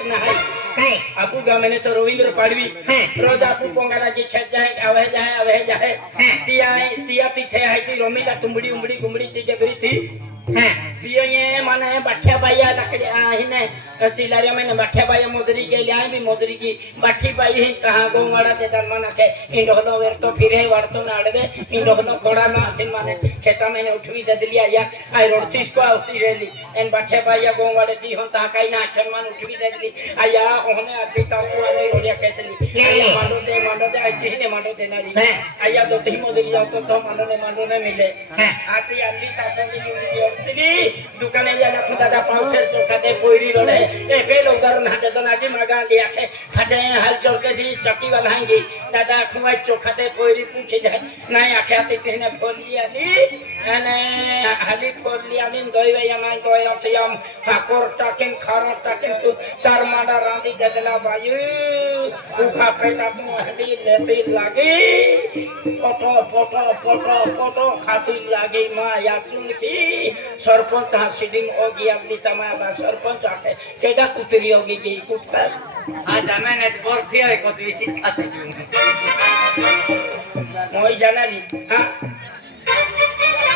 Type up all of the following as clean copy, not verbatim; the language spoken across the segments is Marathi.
होत नाही काय आपू गामने तो रवींद्र पाडवी रोज आपू पोंगालाची छत जाय आवे जाय तिया तिथे आहे ती रोमीला तुंबडी उंबडी गुंबडी तिच्या घरी थी ये माने बाठ्या बाया लकड़ी हिने सिलारिया में बाठ्या बाया मोदरी के लिए भी मोदरी की बाठी बाई ही कहां गोंगड़ा ते दरमान के इंडो हो वेर तो फिरे वारतो नाडवे इंडो हो घोड़ा में आखिन माने खेता में उठवी दे दिया या आई रोडतीस को आवती रेली एन बाठ्या बाया गोंगड़े ती हो ता काई ना आखन मान उठवी दे दिली आया ओने अद्दी ता को आदि रोडिया खेतली मांडो दे आई हिने मांडो दे नारी आया दो ती मोदरी जाओ तो मांडो ने मिले आती अल्ली तातो दुकाने जाना खुदा दा पाउसर चौकाते पोईरी रोडे ए पेलो उदाहरण हाते तो नाजी मागा लिया के हाते हाल चौके दी चक्की वाला आएंगी दादा खुआ चौकाते पोईरी पूछे जाए नहीं आखे आते कहने फोन लिया नी अने हाली फोन लिया नी दोई वे या नहीं दोई आते हम हाकोर टाकिन खारों टाकिन तू चार माडा रांधी जदला बायु उखा पेटा तू हली लेती लागी फोटो खाती लागी माँ या चुनकी सरपंच हासिडिंग होगी अपनी तमाम सरपंच आके केडा कुतरी होगी की कुत्ता आज हमें नेट बोर फिर को तो इसी खाते मोई जाना नहीं हाँ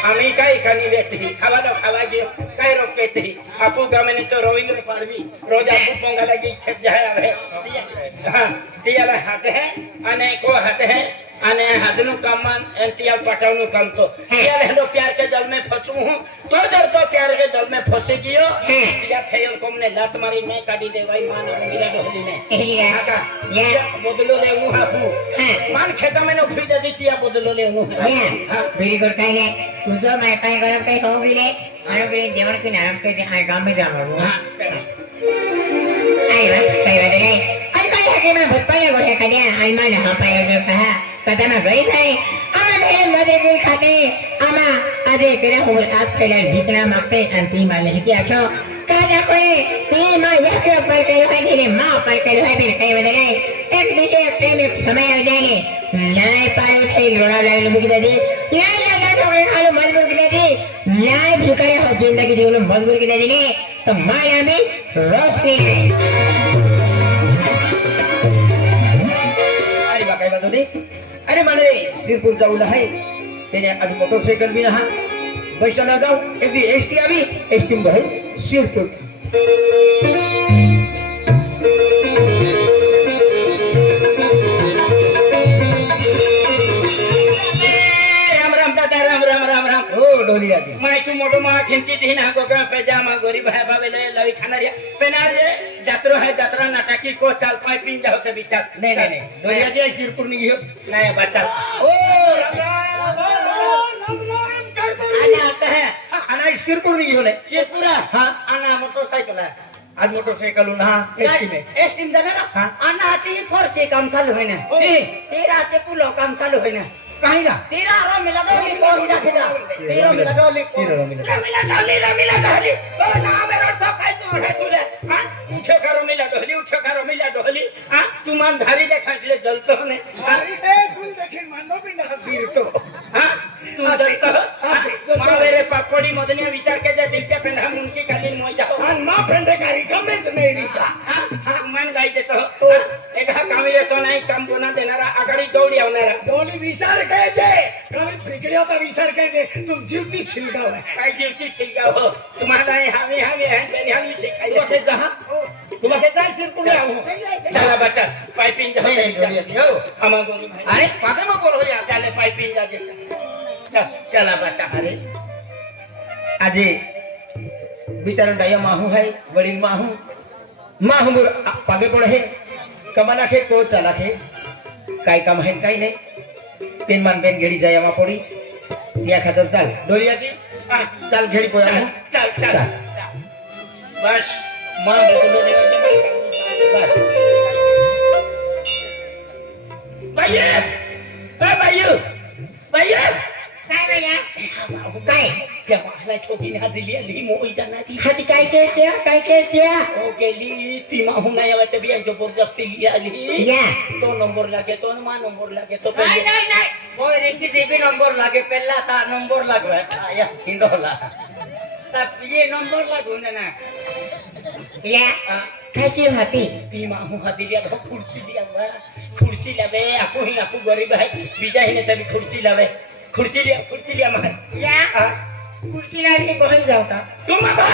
हमें काय खानी रहती है खावा दो खावा गियो काय रोकते थी आपू गामने तो रवींद्र पाडवी रोज आपू पोंगा लगी खेत जाए है हाँ तियाला हाथ है अने को हाथ है अने हाथनु कामन एंतिया पटावनु काम तो तिया हेलो प्यार के जल में फंसू हूं तो डर तो प्यार के जल में फंसे गियो तिया थेयल कोमने लात मारी मैं काटी दे भाई मान मेरा डोली ने आका ये बदलो ले नु हाफू मान खेता में उठवी दे तिया बदलो ले नु हां वेरी गुड काय ने तुझो मैं काय गरम काय हो गेले आरो गेले जेवण के आराम के आ काम में जावो हां आई बात आई मैं भटपाया गोठे कन्या आई मान हा पाया जो कहा कदम गई भाई आमा भेल मदे गिल खाते आमा आजे करे हो आज पहले भीतरा मांगते अंतिम वाले की आछो काजा कोई ती मां एक पर के है गिरे मां पर के है बिन कई बदले एक दिन एक टाइम एक समय आ जाएंगे नहीं पाए थे लोड़ा लाइन मुक दे दी नहीं लगा तो खाली मजबूर कर दी नहीं भी करे हो जिंदगी जीवन मजबूर कर दी ने तो माया में रोशनी है अरे बाकाई बादोनी अरे माने सिरपुर जाऊला है तेने अभी मोटरसाइकिल भी ना बस ना जाओ एक भी एसटी अभी एसटी में है सिरपुर राम ओ डोलिया की मैं तू मोटो मा खिंची दी ना गोगा पैजामा गोरी भाई बाबे ले लई खानरिया पेना रे जात्रो है जात्रा नाटकी को चाल पाई पिन जाओ ते विचार नहीं डोलिया जी सिरपुर नहीं गियो नहीं बच्चा ओ आना आता है आना सिरपुर नहीं गियो ने सिरपुरा हां आना मोटरसाइकिल है आज मोटरसाइकिल ना एसटी में जाना ना हां आना आती फोर से काम चालू है ना तेरा आते पुलो काम चालू है ना कहीं ना तेरा रो मिला डोली फोन जा खिदरा तेरा मिला डोली तो ना मेरा तो खाई तू है तुझे हां उठे करो मिला डोली हां तू मान धारी दे खाटले जलतो ने अरे गुल देखिन मानो भी ना फिर तो हां तू जलतो मारे पापड़ी मदनिया विचार के दे दिलके पेंडा मुनकी खाली मोई जाओ हां मा पेंडे कारी कमे से मेरी हां मन गाई दे तो एक हा कामी रे तो नहीं काम बना देनारा आगड़ी दौड़ी आवनारा डोली विचार कहे छे कभी पिकड़ियो तो विचार कहे छे तुम जीवती छिलगाव है काय जीवती छिलगाव हो तुम्हारा हमें है बेनी हम सिखाई दे जहां तुम के जाय सिरपुर में आओ चला बच्चा पाइपिंग जाओ हम गोनी भाई अरे पागल में बोल हो जा चले पाइपिंग जा दे चला बच्चा अरे आजे बिचारा डाया माहू है बड़ी माहू मोर पागे पड़े है कमाना के को चला के काय काम है काय नहीं पेन मान पेन घेड़ी जाय मा पड़ी या खातर चल डोलिया की चल घेड़ी पोया चल बस मां बोलो बस भैया काय भैया काय क्या मला छोटी ना दिली आली मोई जाना दी हाती काय के ओ गेली ती माहू नाही आवत बिया जबरदस्ती लिया आली या तो नंबर लागे तो मा नंबर लागे तो नहीं कोई रेंगी देवी नंबर लागे पहला ता नंबर लागवे या हिंदोला तब ये नंबर लागून ना या હા ખાચી હતી તીમાં હું હતી લ્યા તો ખુરશી લ્યા ખુરશી લાવે આખું ગરીબ હે બીજા હિને તબી ખુરશી લાવે ખુરશી લ્યા મારે या હા कुर्सी लावली कोण जाऊ का તું માં બા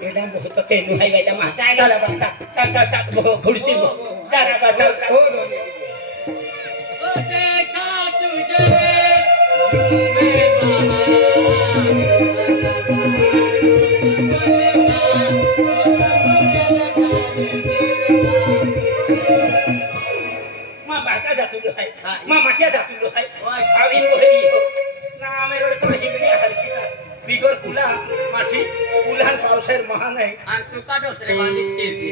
બેટા બહુ તો તેનું હાઈ વાજા માં ચાલા બા ચાલ બહુ ખુરશી બહુ ચાલા બા ચાલ હો ઓ देखा तुझे માં બાકા જાતું હાઈ માં માટિયા જાતું હાઈ આવીન હોઈ ના અમે રોડ તો હિમડી હરકી बिगर कुला माठी कुलान पावसार महान आहे आणि तू काढो श्रेवानी केली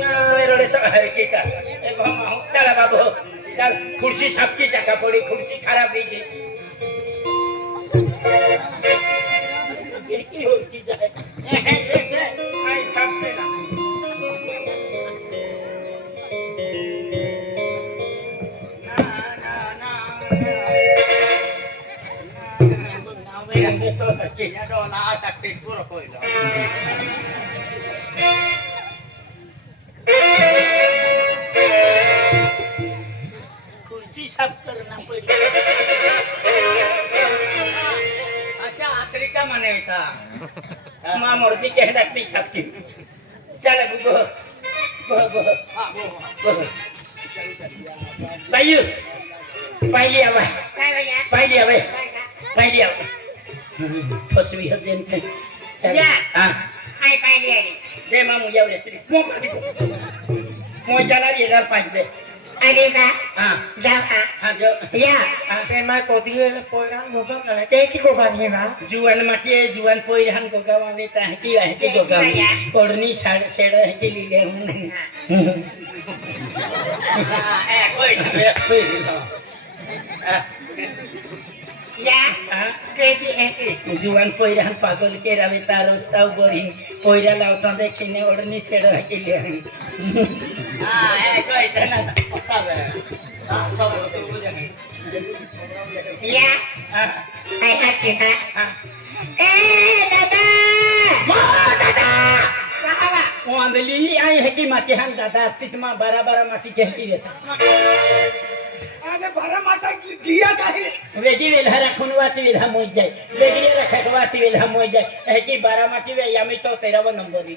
ना रोडे तो है की का ए भामा हूं चला बाबू चल कुर्सी सबकी जगह पड़ी कुर्सी खराब नहीं की ये की हो की जाए ये आई सब पे ना खुर्ची साफ करना पड़ी अशा आत्रिका म्हणायचा मा मूर्ती चेहऱ्यातली छापची चला गो बायू पाहिली आवा काय भैया पाहिली आवे काय का पाहिली आवा फसवी हजेन या हां हाय पाहिली आली दे मामू एवढे तरी मोजाला येणार पाहिजे आली का हां जाऊ का हां जो या पेन माय कोती पोरा मोगा ना ते की को बांधली ना जुवान माटे जुवान पोईरान गोगावा वेता है की गोगावा ओढणी साड सेड है की लिले म्हणून ए कोई या हां केजी एकी जुवान पोईरान पागल के रावे तारस्ताव बरी पोईरा लावता देखीने ओढणी सेड है की लिले हां ए कोई तना पकावे हां सब बुझे या हां हाय हाती का हां ए दादा दादा कहावा वो आंधली आई है की माटी हम दादा तितमा बारा माटी कहती रहता अरे भरा माता दिया काहे वेजी वेला राखून वाची वेला मोज जाय वेगळी राखत वाची वेला मोज जाय है की 12 माटी वे यामी तो 13वा नंबर ही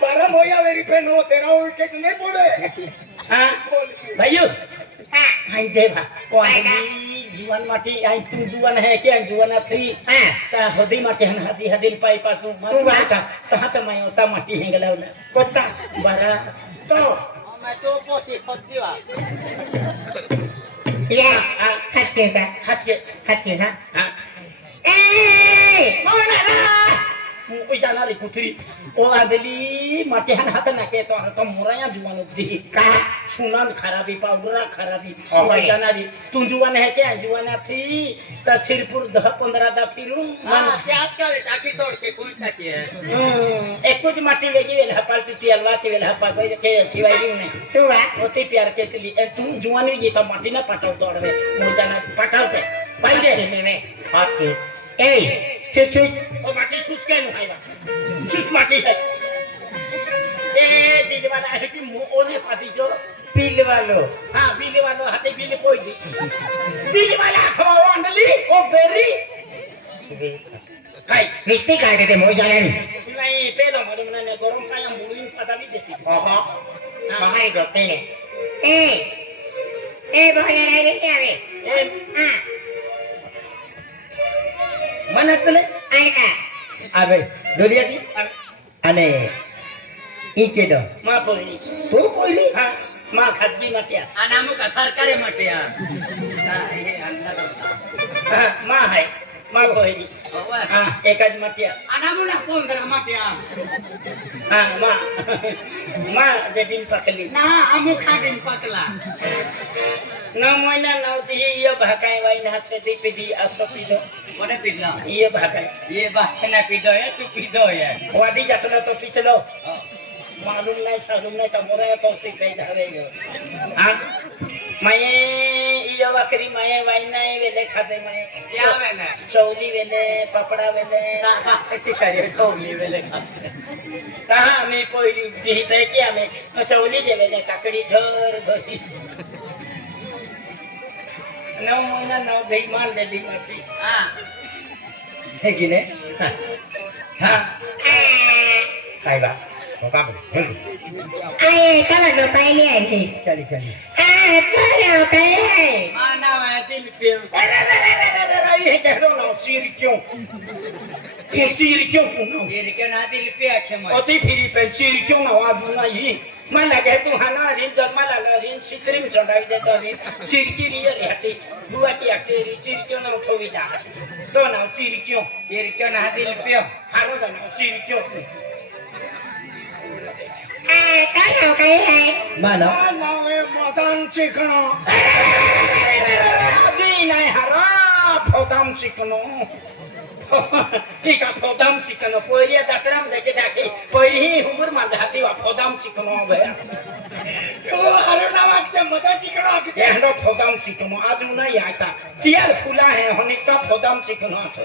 भरा मोया वेरी पेन हो तेरा विकेट नहीं पड़े हां भाइयों हां आई दे भा ओ आई जीवन माटी आई तू जीवन है के जीवन थी हां ता हदी माटी हन हदी पाई पाचू तू माटा तहा त मैं ओता माटी हेंगलावला कोता 12 तो मैं तो पोसी खोदीवा या हाती का हाथे हाती ना हां ए मोना ना ओई जाणारी कुत्री ओ आदली माटी हन हात नाके तो मोराया जुवान उपजी का सुनान खराबी पाउडरा खराबी ओहो. ओई जाणारी तू जुवान है क्या जुवाना थी त सिरपुर 10-15 दा फिरू मन क्या करे ताकि तोड़ के कोई ताकि है एकूच माटी वेगी वेला पालती ती अलवा के वेला पाको के सिवाय री ने तू वा ओती प्यार के तली ए तू जुवान वी तो माटी ना पटाव तोड़वे मुजाना पटावते पाई दे में हाती ए चुच ओ माटी सुच के नुहाइवा सुच माटी है ए दिलवाला है कि ओने पाती जो पील वालो हां बिल वालो हाथे बिल कोई दी बिल वाला खवा अंडली ओ बेरी काय निस्ती काय ते मोय जाणन नाही पेलो मला म्हणे गरम काय मुळीन पता बी देते ओहो बाहेर गोते ने ए बोले रे के आवे ए हां मनतले आले का आबे दोलियाती आणि इकेडो मा पोरी तू पोरी हां मा खाजगी माट्या आणि अमुक सरकारी माट्या हां हे अंदर हां मा आहे मा पोरी हां एकाच माट्या आणि अमुला फोन करा माट्या हां मा जडीन पकली ना अमु खादिन पकला न महिना नव्हती ये भाकाय वाईन हातली पिदी असं पिदो कोने पिदला ये भाकाय ये बातना पिदो है तू पिदो है वादी जातलो तो पिचलो मालूम नहीं सालूम नहीं तो मोरे तो सिक गई धावे गयो हां माये इयो बकरी माये वाईन नहीं वेले खाते माये क्या वेले चौली वेले पपड़ा वेले ऐसी करिए चौली वेले खाते कहा मी पहिली जिहित आहे की आम्ही चवली गेलेल्या काकडी धर धरी 9 महिना 9 गई मारलेली माझी हे की नाही हा काय बा बाबू आए का म्हणतो पाहिली आहे चाली चाली काय काय आहे नाव आहे दिलप्रिय हे कह रहा हूँ सिर क्यों ना दिल पे अच्छे मत अति फिलिपिन सिर क्यों ना आवाज नाही मला घे तू हाना रिन जन्माला रिन सित्रीम चढावी देतो रिन सिरकी रियर याती बुवाटी आके सिर क्यों ना उठवी दा तो नाव सिर क्यों ना दिल पे हारो दा नाव सिर क्यों काय नाव काय आहे मानव नाव आहे मदान चिकणो आजी नाही हारा फोदाम चिकनो ठीक आहे फोदाम चिकनो पहिली दसराम देखे दाखी पहिली हुमर माझ्या हाती वा फोदाम चिकनो भया तो हर नावाचे मदान चिकणो आगते एहडो फोदाम चिकनो आज नाही आता तियाल फुला है होने का फोदाम चिकनो असो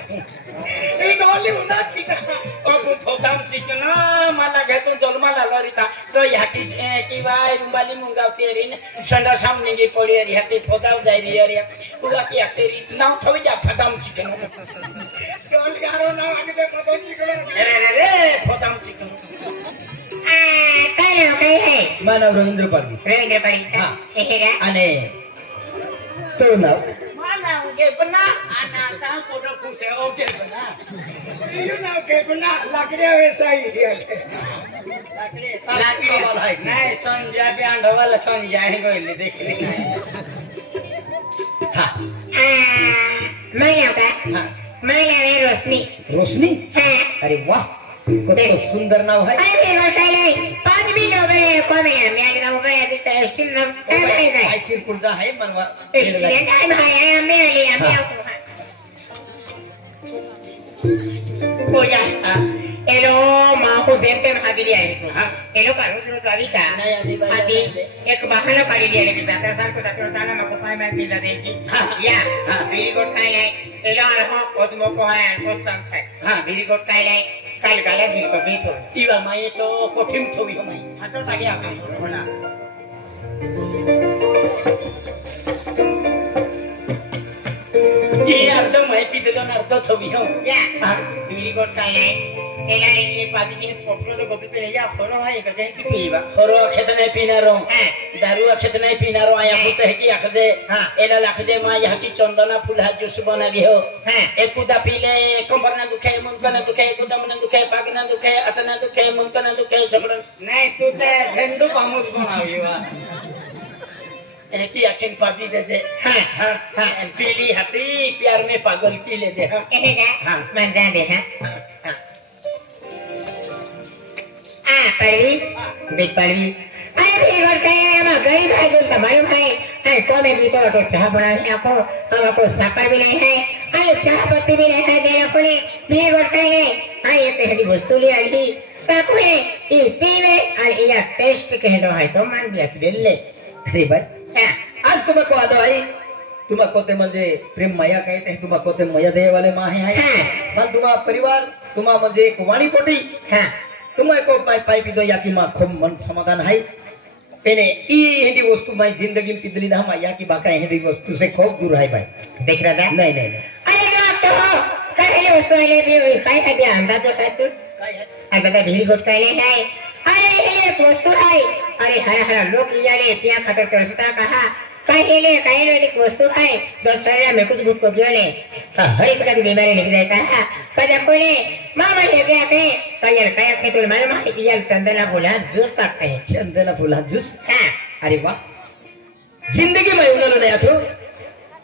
ए डोली उना चिकणो अब फोदाम चिकनो मला घेतो जन्माला लरिता तो ह्याटी किंवा रुंबाली मुंगावती रिन संडा सामने गे पडी रे ह्याटी फोदाव जाई रे रे पुरा की आतेरी नाव ठेवी जा फोदाम चिकनो डोली हर नाव आगते मदान चिकणो रे फोदाम चिकनो काय नाव काय आहे मानव रवींद्र पाडवी रवींद्र पाटील हा. हे का आणि तो नाव मानव गे बना आना का फोटो खुश है ओके बना यू नाव के बना लाकड्या वेसाई लाकडी वाला है नहीं संजय भी अंडवाला संजय गोइले देखले हां मैं नाव का हां मैं नाव आहे रोशनी रोशनी हाँ अरे वाह कितना सुंदर नाव है अरे बताइए 5 मिनट हो गए कौन है मैं नाम पर आदि टेस्टिंग नाम काय आहे काय शिरपूरचा आहे मनवा स्टुडंट आहे भाई आम्ही आली आम्ही कोया हेलो माहू जेते हादिली आहे तू हा. हेलो काढू तुला जावी का नाही आली बाई. आधी एक बहाणा काढली आहे की जाता सारखं जातो ताना मग काय माहिती दिला देती हा. या हा. व्हेरी गुड काय नाही हेलो हा कोत मोको आहे कोत चांग आहे हा. व्हेरी गुड काय नाही काल गाला दिसतो बेतो इवा माये तो कोठीम ठेवी हो माई आता जागी आपण होला ये अर्ध माहिती दिलं अर्ध ठेवी हो या हा. व्हेरी गुड काय नाही एला इतके पाजी पोटलो तो गतु पे या फोनो है करके की पीवा खरो अक्षत नाही पिणारो हां दारू अक्षत नाही पिणारो आया पुत है की अखदे हा. एला लाखदे मा याची चंदना फुल हा ज्यूस बनावी हो हां एकुदा पीले कंबरना दुखे मुनकना दुखे एकुदा मन दुखे पागना दुखे अतना दुखे मुनकना दुखे सगळं नाही तू ते झेंडू पामूस बनावी वा की अखिन पाजी दे दे हां हां हां पीली हाथी प्यार में पागल की ले दे हां हे का हां. मन जा दे हां पड़वी देख पड़वी अरे भी घर के हम गरीब है तो हमारे भाई है को में भी तो चाह बना है आपको हमको साकर भी नहीं है अरे चाह पत्ती भी नहीं है देना पड़े भी घर के है हां ये पहली वस्तु ले आई काकू है ये पीवे और ये टेस्ट कहनो है तो मान दिया कि दिल ले अरे भाई हां आज तुम्हाला को आलो आहे तुम्हाला कोते म्हणजे प्रेम माया काय ते तुम्हाला कोते माया दे वाले माहे आहे हां पण तुम्हा परिवार तुम्हा म्हणजे एक वाणी पोटी हां तुम्हाला को पाई पाई पिदो या की मा खूब मन समाधान है पेने ई हेडी वस्तु माई जिंदगी में पिदली ना या की बाका हेडी वस्तु से खूब दूर है भाई देख रहा था नहीं नहीं नहीं अरे तो काय हेले वस्तू आले भी काय काय अंदाज होता तू काय है आता त्या भिरी गोट काय नाही आहे अरे हेले एक वस्तू आहे अरे हरा हरा लोक याले त्या खातर करता कहा काय हेले काय एक वस्तू आहे जो शरीर में कुछ कुछ को गिरने हर एक की बीमारी लग जाए कहा कदा कोने मामा ले गया के कयर काय के तो मालूम है कि यार चंदना बोला जो सकते हैं चंदना फुला जूस हां अरे वाह जिंदगी में उन्होंने नहीं आथो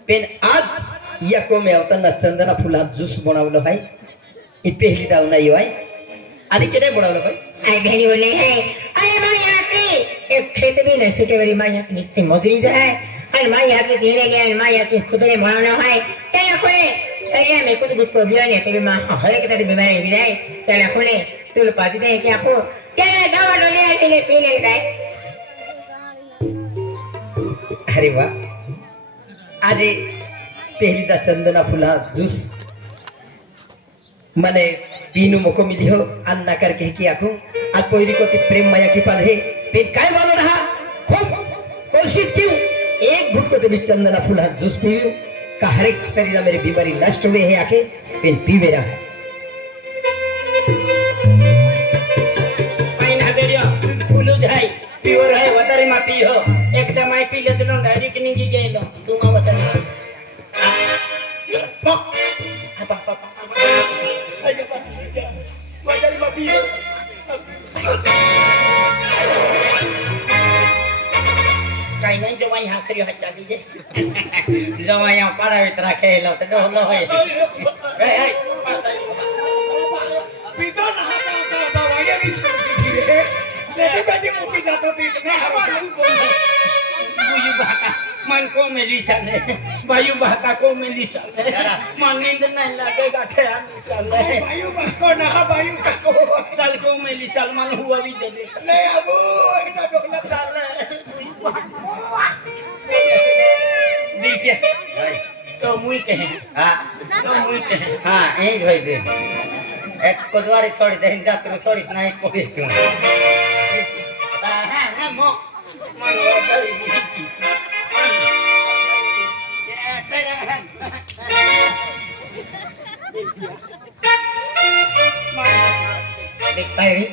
पेन आज या को में होता ना चंदना फुला जूस बनावलो भाई ई पहली दाव नहीं भाई आणि केने बनावलो भाई आई बहनी बोले है अरे मां यहाँ की एक खेत भी नहीं छूटे वाली मां यहाँ की निस्ती मजरी जाए और मां यहाँ की धीरे ले मां यहाँ की खुद ने बनाना है तेरा कोने शरीर में कुछ कुछ को दिया नहीं तेरी मां हर एक तरह बीमारी हो जाए तेरा कोने तू पाजी दे कि आपको क्या दवा लो ले पी ले गए अरे वाह आज पहली दा चंदना फुला जूस मने पीनू मोको मिली हो अन्ना करके की आखू आज पोयरी को प्रेम माया की पाधे पेट काय वालो रहा खूब कोशिश क्यों एक घुट को भी चंदना फूला जूस पीव्यू का हर एक शरीर मेरी बीमारी नष्ट हुए है आके पेन पीवे रहा पाइन हादेरियो फुलू जाय प्योर है वतारे मा पी हो एक समय पी लेते नो डायरेक्ट निंगी गेलो तुमा वतन वतारे मा पी हो काही नाही जवाई हा खरी हा चाली जे जवाई हा पाडावीत राखेलो तर डोलो होय पितो ना आता वागे मिस करती थी रे लेटे बैठे मुकी जाता थी इतना हराम बुयु भाका मन को मेली साले बायु भाका को मेली साले मन नींद नहीं लागे गाठे आनी साले बायू को ना बायू का को साल को मेली साल मन हुआ भी दे दे ले अबू इतना डोला साले देखिए तो मुई कहे हाँ तो मुई कहे हाँ यही भाई दे एक कोदवारी छोड़ी दे जात्रो छोड़ी नहीं कोई क्यों हाँ ना मो मन हुआ चली बुझी देखता है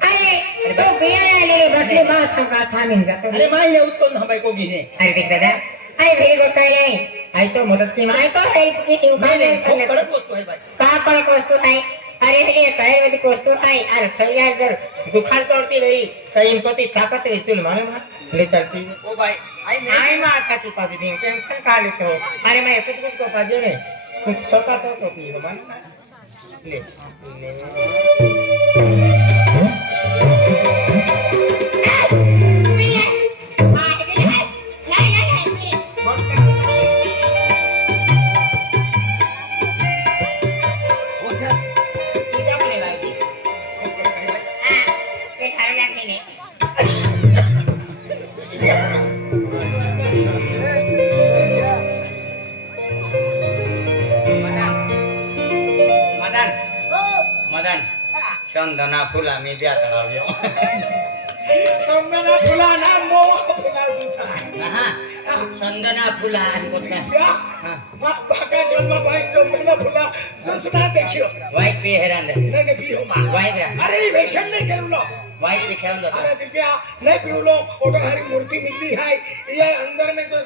अरे तो बिया ले बदले बात हम का था मिल जाता अरे माई ले उसको ना भाई को गिने अरे देख दादा अरे वेरी गुड काय नाही आई तो मदत की माई तो हेल्प की क्यों नहीं नहीं बहुत कडक वस्तु है भाई का कडक वस्तू आहे अरे हे काय मध्ये वस्तू आहे अरे सगळ्या जर दुखाल तोडती रही काही इम्पती ताकत रही तुला मालूम है ले चलती ओ भाई आई नाही मा आता तू पाजी दिन टेंशन का लेतो अरे मैं कुछ कुछ को पाजी ने कुछ छोटा तो पी हो मान ले ले मदन मदन चंदना फुला मी ब्या कराव्यो संगना फुला ना मो फुला दुसा हा चंदना फुला आणि कोणता क्या मा बाका जन्म भाई संगना फुला सुना देखियो वाईट पे हेरान नहीं नहीं पियो मा वाईट अरे वेशन नहीं करूलो वाईट पे खेळून जातो अरे दिव्या नहीं पियो ओटो हरी मूर्ति मिली है ये अंदर में जो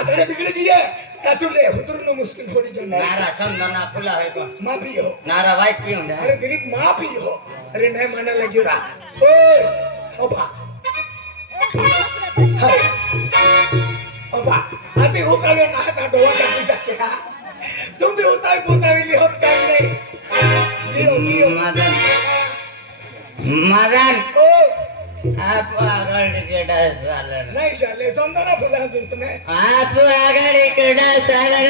आतड़े बिगड़ दिए कातुले हुतुरनो मुश्किल थोड़ी जन नारा चंदना फुला है को मा पियो नारा वाईट पिऊन दे अरे दिलीप मा पियो अरे नहीं माना लगियो रा ओए ओबा हाय ओबा आते हो कालो ना था डोवा काटू जाके हा तुम भी उतार पोतावी ली होत काय नाही लियो लियो मदन मदन ओ आप आगाड़ी केडा सालर नहीं शाले संदना फुला जूस ने आप आगाड़ी केडा सालर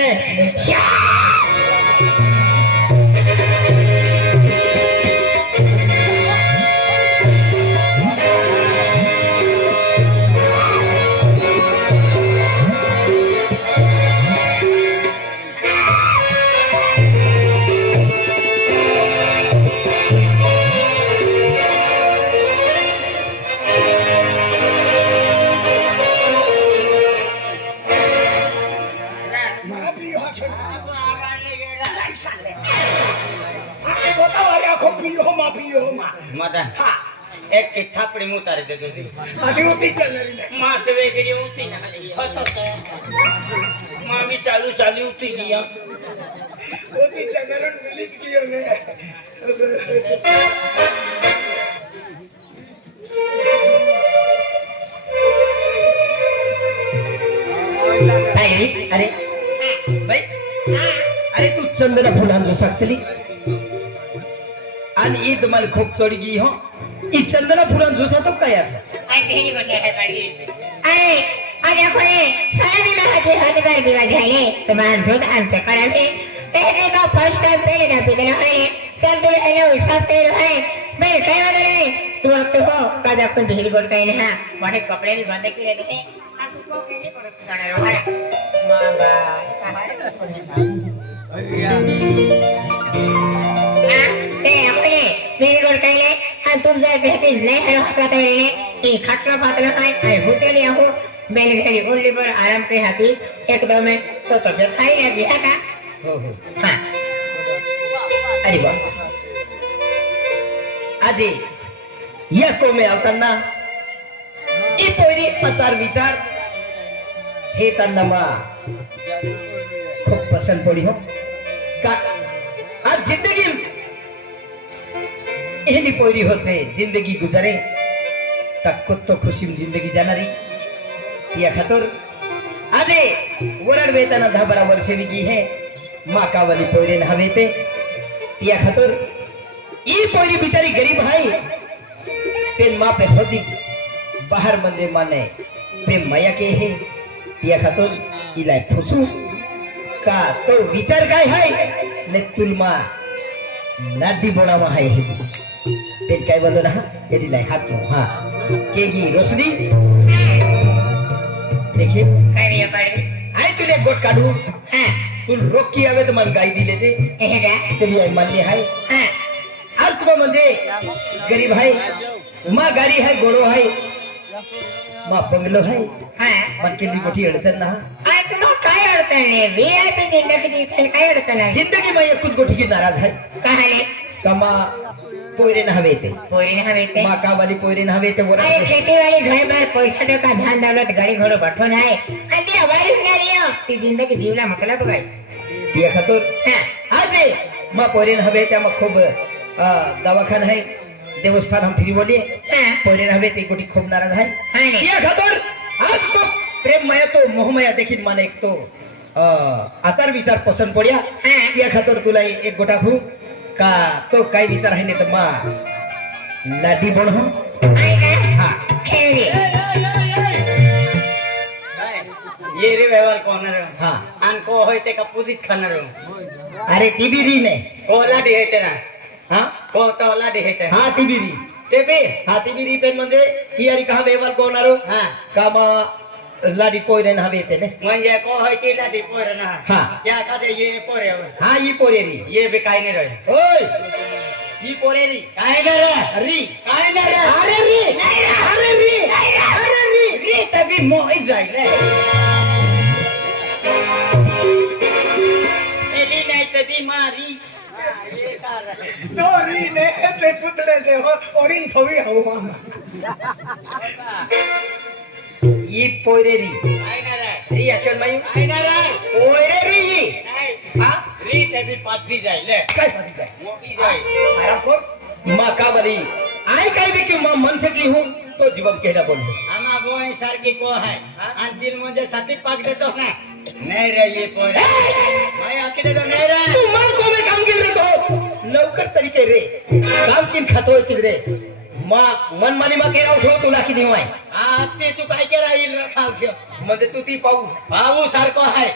मा पियो हा आके बताओ अरे आखो पियो मा पियो मा मदन हा एक की थापड़ी मुंह उतारी दे तुझी आधी होती चलरी नाही मात वेगळी होती ना मामी चालू चालू होती गया होती चलरन मिलीच कियो ने अरे अरे भाई अरे तू चंदना फुलांचो सांगतली आणि ईद मला खूप चोडी गी हो ई चंदना फुलांचो सातो काय आता आई भेरी बटे है पड़ी अरे अरे कोई सारी ना हजे हजे बार बिवा झाले तो मान दूध आमच्या करावे पहले तो फर्स्ट टाइम पहले ना पिदला है चल तू हेलो सब फेर है मैं काय वाला रे तू अब तो हो काजा अपन भेरी बोल काय ना वाटे कपड़े भी बंद के लेते हैं आप को केले पड़त जाने रो है मां बा कहां है ते आपले मेरी गोल कहिले आणि तुम जर भेटी नाही हरो हातला तवरीने ई खटलो पातलो काय काय होतेली आहो बेल घरी ओनली पर आराम के हाथी एकदम तो तबियत खाई ना बिहा का हो हो हां अरे वा आजी या कोमे आवताना ई पोरी आचार विचार हे त्यांना मा खूप पसंत पडी हो का आज जिंदगी एहनी पोरी होचे जिंदगी गुजारे तक तो खुशी जिंदगी जाणारी या खातर आजे वरड वेताना 10-12 वर्षे विकी है माकावली पोरे हवे ते या खातर ई पोरी बिचारी गरीब है पेन मा पे होती बाहर मंदे माने प्रेम माया के है या खातर इलाय फुसू का तो विचार काय है ने तुलमा लाडी बोणावा है पेन काय बंदो ना यदि लाई हाथ लो हां केगी रोशनी देखिए काय बिया पडली आई तुले गोट काढू हां तुल रोक की आवे तो मन गाई दिले ते हे का ते भी आई मान्य है हां आज तुम म्हणजे गरीब है माँ गाडी है घोडो है माँ बंगलो है हां मन केली मोठी अडचण ना काय तुला काय अडचण नाही व्हीआयपी जिंदगी जीवन काय अडचण आहे जिंदगी में कुछ गोठी की नाराज है कहाले कमा पोयरे न हवे ते पोरीने हवे ते माँ का वाली पोयरे न हवे ते बोला अरे खेती वाली घर बार पैसा टका ध्यान दौलत गाडी घोडो बठवून आहे आणि ती अवारीच नाही आहे ती जिंदगी जीवला मतलब काय ये खतोर हां आज माँ पोयरे न हवे त्या मग खूब दवाखाना है देवस्थान हम फिरी बोलिए हां पोयरे न हवे ते गोटी खूब नाराज है हां ने ये खतोर आज तो प्रेम माया तो मोह माया देखील माने एक तो आचार विचार पसंत पड्या हां या खातर तुला एक गोटा खू का तो काय विचार आहे ने तर मा लाडी बोण हो काय का हा खेळली ये रे व्यवहार कोणार हा आणि को होय ते का पुदित खाणार अरे टीबी री ने को लाडी है तेरा हा को तो लाडी है तेरा हा टीबी री ते बे हा टीबी री पेन म्हणजे ही अरी कहा व्यवहार कोणारो हा का मा लाडी कोई रे हवे ते ने म्हणजे को होय की लाडी पोर ना हा. या का दे ये पोरे हा ही पोरेरी ये बी काय नाही रे ओय ही पोरेरी काय ना रे री काय ना रे अरे री अरे री अरे री रे तभी मोह जाय रे एली नाही तभी मारी दोरीने ते पुतळे देव ओरिन थोवी हवा ही पोरेरी काय ना रे री अचन मायू काय ना रे पोरेरी ही नाही हा री तभी पाती जाय ले काय पाती काय मोठी जाय आराम कर माँ का बली आई काय भी कि माँ मन से की हूँ तो जीवन कहना बोल आमा बोई सारखी को है आणि दिल म्हणजे छाती पाक देतो ना नाही रे ये पोरे मैं आखिर तो नाही रे तू मन को में काम गिर तो लवकर तरीके रे काम किन खातो तिकडे माँ मन मानी माँ केरा उठो तुला की निवाय आ ते तू काय केला येईल खाऊ ठेव म्हणजे तू ती पाहू भाऊ सारखो आहे